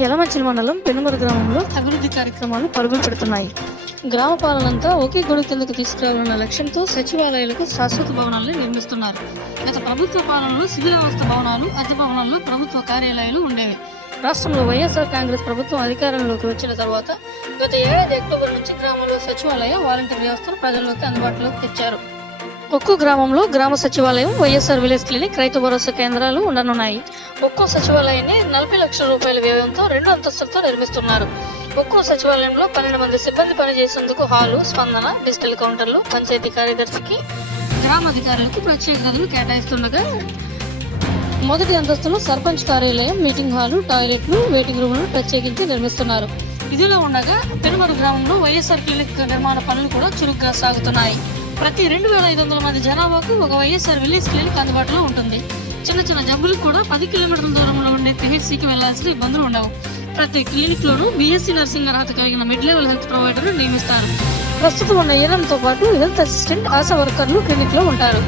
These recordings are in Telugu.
యలమంచిలి మండలం పెనుమరు గ్రామంలో అభివృద్ధి కార్యక్రమాలు పరుగులు పెడుతున్నాయి. గ్రామ పాలనంతా ఒకే గొడుగు కిందకు తీసుకురావాలన్న లక్ష్యంతో సచివాలయాలకు శాశ్వత భవనాలను నిర్మిస్తున్నారు. గత ప్రభుత్వ పాలనలో శిథిలావస్థ భవనాలు, అద్దె భవనాల్లో ప్రభుత్వ కార్యాలయాలు ఉండేవి. రాష్ట్రంలో వైఎస్ఆర్ కాంగ్రెస్ ప్రభుత్వం అధికారంలోకి వచ్చిన తర్వాత గత ఏడాది అక్టోబర్ నుంచి గ్రామంలో సచివాలయ, వాలంటీర్ వ్యవస్థను ప్రజల్లోకి అందుబాటులోకి తెచ్చారు. ఒక్కో గ్రామంలో గ్రామ సచివాలయం, YSR village clinic, Rythu Bharosa కేంద్రాలు ఉండనున్నాయి. ఒక్కో సచివాలయాన్ని 40 లక్షల రూపాయల వ్యయంతో 2 అంతస్తులతో నిర్మిస్తున్నారు. ఒక్కో సచివాలయంలో 12 మంది సిబ్బంది పనిచేసేందుకు హాలు, స్పందన, డిజిటల్ కౌంటర్లు, పంచాయతీ కార్యదర్శికి, గ్రామాధికారులకు ప్రత్యేక గదులు కేటాయిస్తుండగా మొదటి అంతస్తులో సర్పంచ్ కార్యాలయం, మీటింగ్ హాలు, టాయిలెట్లు, వెయిటింగ్ రూమ్లను ప్రత్యేకించి నిర్మిస్తున్నారు. ఇదిలో ఉండగా పెనుమరు గ్రామంలో వైఎస్ఆర్ క్లినిక్ నిర్మాణ పనులు కూడా చురుగ్గా సాగుతున్నాయి. ప్రతి 2500 మంది జనాభాకు ఒక వైఎస్ఆర్ విలేజ్ క్లినిక్ అందుబాటులో ఉంటుంది. చిన్న చిన్న జబ్బులకు కూడా 10 కిలోమీటర్ల దూరంలో ఉండే పిహెచ్సికి వెళ్లాల్సిన ఇబ్బందులు ఉండవు. ప్రతి క్లినిక్ లోనూ బీఎస్సీ నర్సింగ్ అర్హత కలిగిన మిడ్ లెవెల్ హెల్త్ ప్రొవైడర్ నియమిస్తారు. ప్రస్తుతం ఉన్న ఏఎన్ఎంతో పాటు హెల్త్ అసిస్టెంట్, ఆశా వర్కర్లు క్లినిక్ లో ఉంటారు.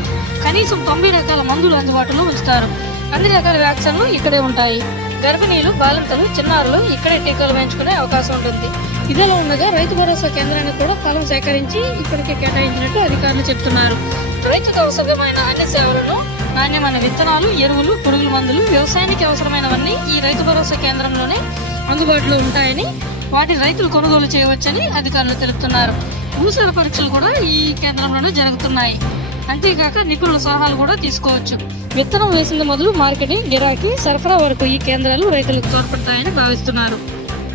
కనీసం 90 రకాల మందులు అందుబాటులో ఉంచుతారు. అన్ని రకాల వ్యాక్సిన్లు ఇక్కడే ఉంటాయి. గర్భిణీలు, బాలింతలు, చిన్నారులు ఇక్కడే టీకాలు వేయించుకునే అవకాశం ఉంటుంది. ఇదిలో ఉండగా రైతు భరోసా కేంద్రాన్ని కూడా పొలం సేకరించి ఇప్పటికే కేటాయించినట్టు అధికారులు చెబుతున్నారు. రైతుకు అవసరమైన అన్ని సేవలను, నాణ్యమైన విత్తనాలు, ఎరువులు, పురుగుల మందులు, వ్యవసాయానికి అవసరమైనవన్నీ ఈ రైతు భరోసా కేంద్రంలోనే అందుబాటులో ఉంటాయని, వాటిని రైతులు కొనుగోలు చేయవచ్చని అధికారులు తెలుపుతున్నారు. భూసార పరీక్షలు కూడా ఈ కేంద్రంలోనే జరుగుతున్నాయి. అంతేకాక నిపుణుల సలహాలు కూడా తీసుకోవచ్చు. విత్తనం వేసింది మొదలు మార్కెటింగ్, గిరాకీ, సరఫరా వరకు ఈ కేంద్రాలు రైతులకు తోడ్పడతాయని భావిస్తున్నారు.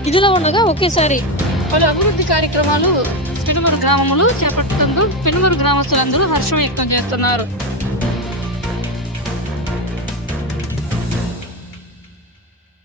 ఇదిలో ఉండగా ఒకేసారి పలు అభివృద్ధి కార్యక్రమాలు పెనుమరు గ్రామంలో చేపట్టడంతో పెనుమరు గ్రామస్తులందరూ హర్షం వ్యక్తం చేస్తున్నారు.